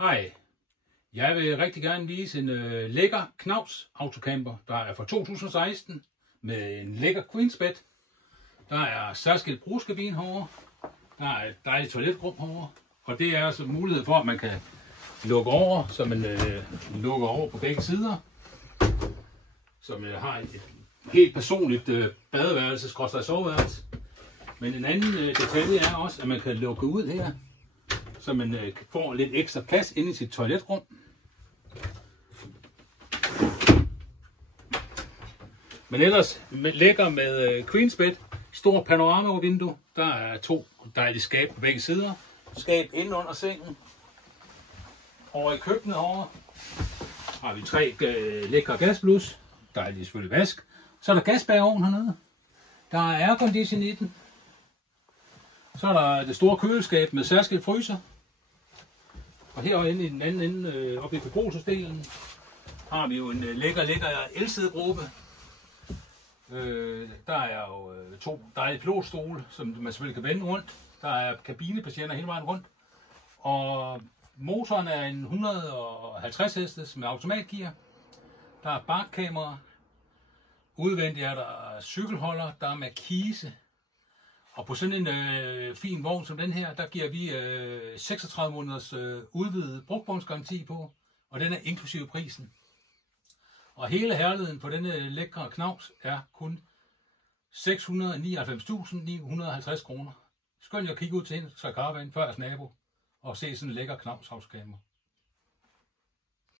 Hej, jeg vil rigtig gerne vise en lækker Knaus autocamper, der er fra 2016 med en lækker queensbed. Der er særskilt brugskabine herovre. Der er et dejligt toiletrum herovre. Og det er altså mulighed for, at man kan lukke over, så man lukker over på begge sider. Så man har et helt personligt badeværelse/soveværelse. Men en anden detalje er også, at man kan lukke ud her, så man får lidt ekstra plads inde i sit toiletrum. Men ellers lækker med queensbed, stor panoramavindue. Der er 2 dejlige skab på begge sider. Skab inde under sengen. Over i køkkenet herovre har vi 3 lækre gasblus. Dejligt selvfølgelig vask. Så er der gasbageovn hernede. Der er aircondition i den. Så er der det store køleskab med særskilt fryser. Og herinde i den anden ende, oppe i beboelsesdelen, har vi jo en lækker elsidegruppe. Der er jo 2 dejlige pilotstole, som man selvfølgelig kan vende rundt. Der er kabinepatienter hele vejen rundt. Og motoren er en 150 hestes med automatgear. Der er bakkamera. Udvendigt er der cykelholder, der er markise. Og på sådan en fin vogn som den her, der giver vi 36 måneders udvidet brugtvognsgaranti på, og den er inklusive prisen. Og hele herligheden på denne lækre Knaus er kun 699.950 kroner. Skynd jer at kigge ud til Hendes Caravan før jeres nabo og se sådan en lækker Knaus autocamper.